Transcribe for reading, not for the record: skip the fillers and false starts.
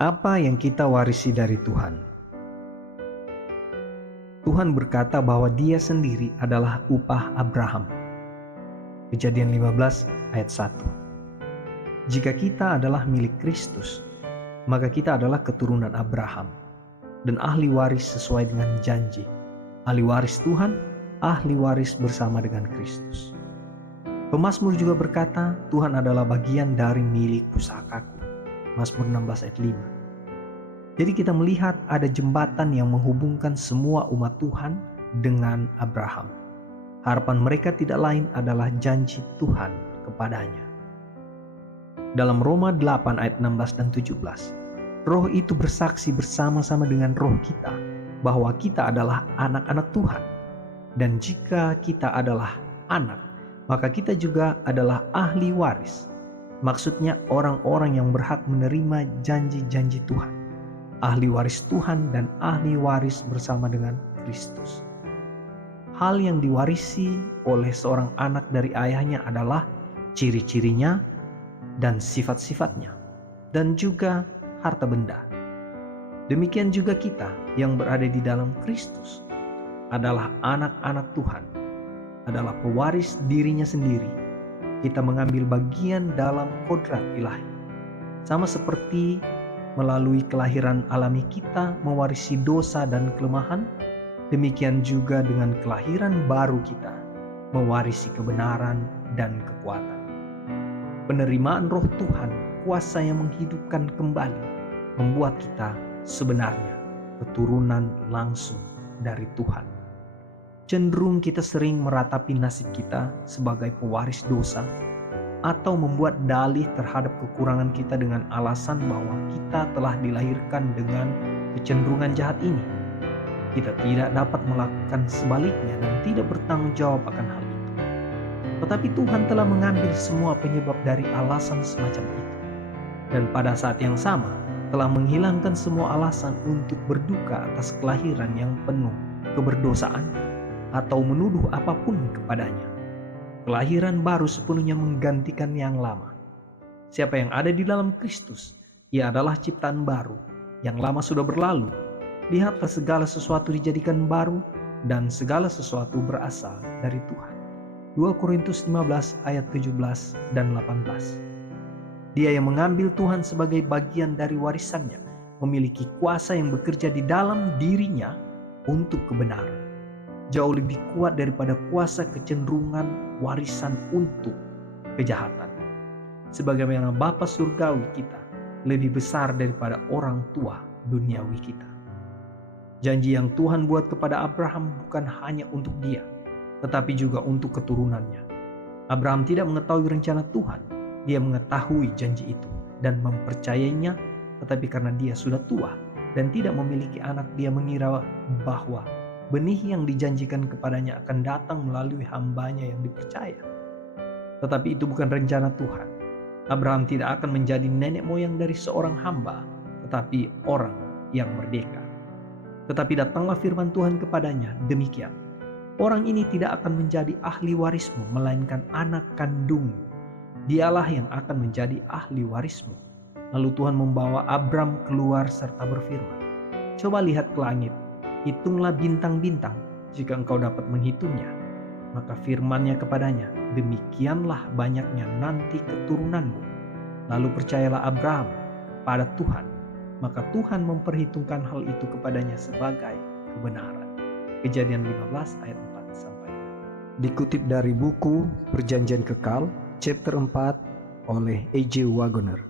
Apa yang kita warisi dari Tuhan? Tuhan berkata bahwa Dia sendiri adalah upah Abraham. Kejadian 15 ayat 1. Jika kita adalah milik Kristus, maka kita adalah keturunan Abraham dan ahli waris sesuai dengan janji. Ahli waris Tuhan, ahli waris bersama dengan Kristus. Pemazmur juga berkata, Tuhan adalah bagian dari milik pusakaku. Mazmur 16 ayat 5. Jadi kita melihat ada jembatan yang menghubungkan semua umat Tuhan dengan Abraham. Harapan mereka tidak lain adalah janji Tuhan kepadanya. Dalam Roma 8 ayat 16 dan 17, Roh itu bersaksi bersama-sama dengan roh kita bahwa kita adalah anak-anak Tuhan. Dan jika kita adalah anak, maka kita juga adalah ahli waris. Maksudnya orang-orang yang berhak menerima janji-janji Tuhan. Ahli waris Tuhan dan ahli waris bersama dengan Kristus. Hal yang diwarisi oleh seorang anak dari ayahnya adalah ciri-cirinya dan sifat-sifatnya, dan juga harta benda. Demikian juga kita yang berada di dalam Kristus adalah anak-anak Tuhan, adalah pewaris dirinya sendiri. Kita mengambil bagian dalam kodrat ilahi. Sama seperti melalui kelahiran alami kita mewarisi dosa dan kelemahan, demikian juga dengan kelahiran baru kita mewarisi kebenaran dan kekuatan. Penerimaan roh Tuhan, kuasa yang menghidupkan kembali, membuat kita sebenarnya keturunan langsung dari Tuhan. Cenderung kita sering meratapi nasib kita sebagai pewaris dosa, atau membuat dalih terhadap kekurangan kita dengan alasan bahwa kita telah dilahirkan dengan kecenderungan jahat ini. Kita tidak dapat melakukan sebaliknya dan tidak bertanggung jawab akan hal itu. Tetapi Tuhan telah mengambil semua penyebab dari alasan semacam itu, dan pada saat yang sama telah menghilangkan semua alasan untuk berduka atas kelahiran yang penuh keberdosaan atau menuduh apapun kepadanya. Kelahiran baru sepenuhnya menggantikan yang lama. Siapa yang ada di dalam Kristus, ia adalah ciptaan baru. Yang lama sudah berlalu. Lihatlah, segala sesuatu dijadikan baru dan segala sesuatu berasal dari Tuhan. 2 Korintus 15 ayat 17 dan 18. Dia yang mengambil Tuhan sebagai bagian dari warisannya memiliki kuasa yang bekerja di dalam dirinya untuk kebenaran. Jauh lebih kuat daripada kuasa kecenderungan warisan untuk kejahatan. Sebagaimana Bapa surgawi kita lebih besar daripada orang tua duniawi kita. Janji yang Tuhan buat kepada Abraham bukan hanya untuk dia, tetapi juga untuk keturunannya. Abraham tidak mengetahui rencana Tuhan, dia mengetahui janji itu dan mempercayainya, tetapi karena dia sudah tua dan tidak memiliki anak, dia mengira bahwa benih yang dijanjikan kepadanya akan datang melalui hambanya yang dipercaya. Tetapi itu bukan rencana Tuhan. Abraham tidak akan menjadi nenek moyang dari seorang hamba, tetapi orang yang merdeka. Tetapi datanglah firman Tuhan kepadanya, demikian. Orang ini tidak akan menjadi ahli warismu, melainkan anak kandungmu. Dialah yang akan menjadi ahli warismu. Lalu Tuhan membawa Abram keluar serta berfirman, coba lihat ke langit, hitunglah bintang-bintang, jika engkau dapat menghitungnya. Maka firman-Nya kepadanya, demikianlah banyaknya nanti keturunanmu. Lalu percayalah Abraham pada Tuhan, maka Tuhan memperhitungkan hal itu kepadanya sebagai kebenaran. Kejadian 15 ayat 4 sampai 6. Dikutip dari buku Perjanjian Kekal, chapter 4 oleh A.J. Wagoner.